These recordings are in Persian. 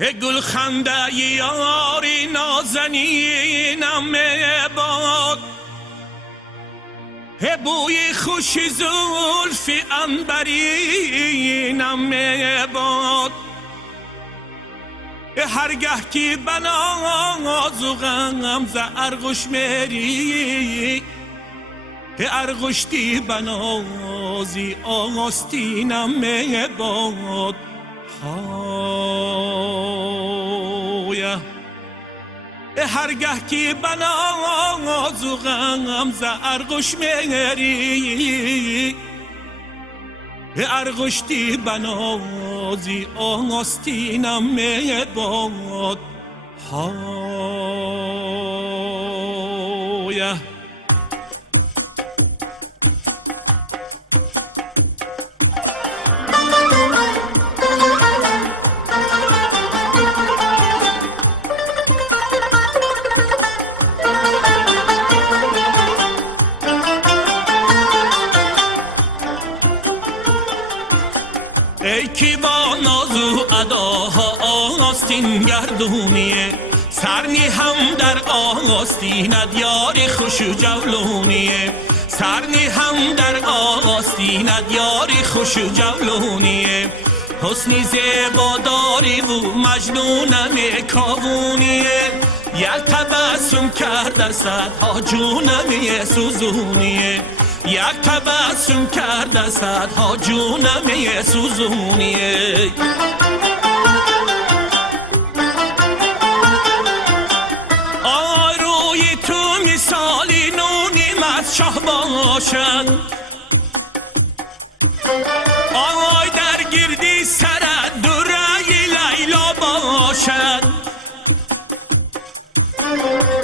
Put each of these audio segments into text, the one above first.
گل خنده یاری نازنینم باد، بوی خوش زلف عنبرینم باد. هرگه که بناز و غم ز ارغش میری، ارغشتی بنازی آستینم باد. هرگه که بناز و غم ز ارغش میری، ارغشتی بنازی آستینم باد. ای کی با نازو اداها آستین گردونیه، سرنی هم در آستینت یاری خوش و جولونیه. سرنی هم در آستینت یاری خوش و جولونیه. حسنی زیبا داری و مجنونم کاوونیه، یک تبسم کرده صدها جونم سوزونیه. یک تبسم کرده صدها جونم سوزونیه. آی روی تو مثالی نونیم از شاه باشد، آی در گردی سرت دوره لیلا باشد.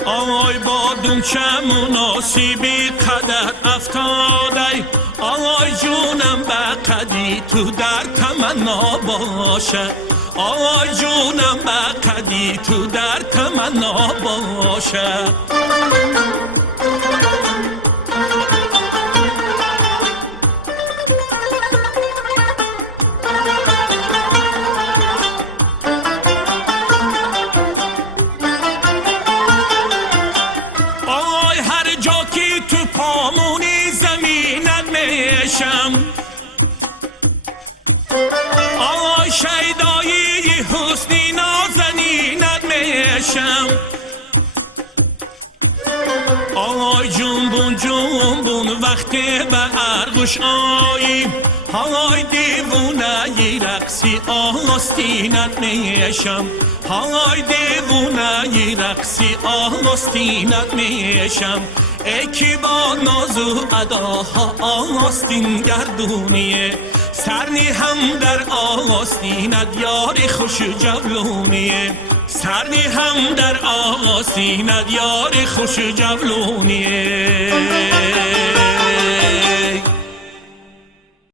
آی با دونچه مناسبی قدر افتاده، آی جونم به قدی تو در تمنا باشد. آی جونم به قدی تو در تمنا باشد. تو پامونی زمینت میشم، آی شیدایی حسنی نازنینت میشم. آی جنبون جنبون وقتی به ارغش آیی، آی دیوونه ی رقصی آستینت میشم. آی دیوونه ی رقصی آستینت میشم. ای کی با نازو اداها آستین گردونیه، سرنی هم در آستینت یاری خوش جولونیه. سرنی هم در آستینت یاری خوش جولونیه.